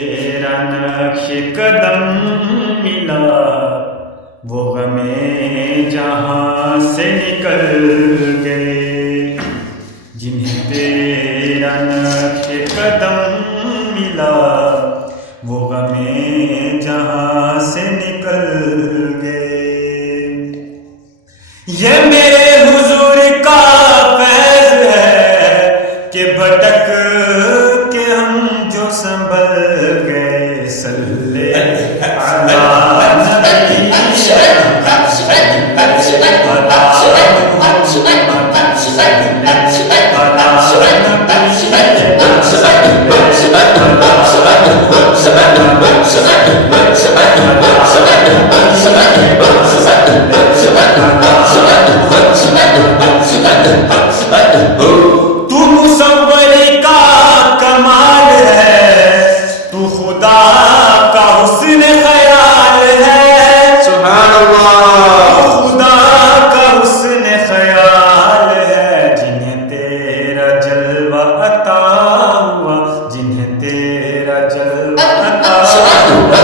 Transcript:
تیرا نقش قدم ملا وہ غمیں جہاں سے نکل گئے، جنہیں تیرا نقش قدم ملا وہ غمیں جہاں سے نکل گئے۔ یہ میرے حضور کا فیض ہے کہ بھٹک کے ہم جو سنبھل گئے۔ صلی علی تو مصوری کا کمال ہے، تو خدا کا حسن خیال ہے، سبحان اللہ، خدا کا حسن خیال ہے۔ جنہیں تیرا جلوہ عطا ہوا، جنہیں تیرا جلوہ عطا ہوا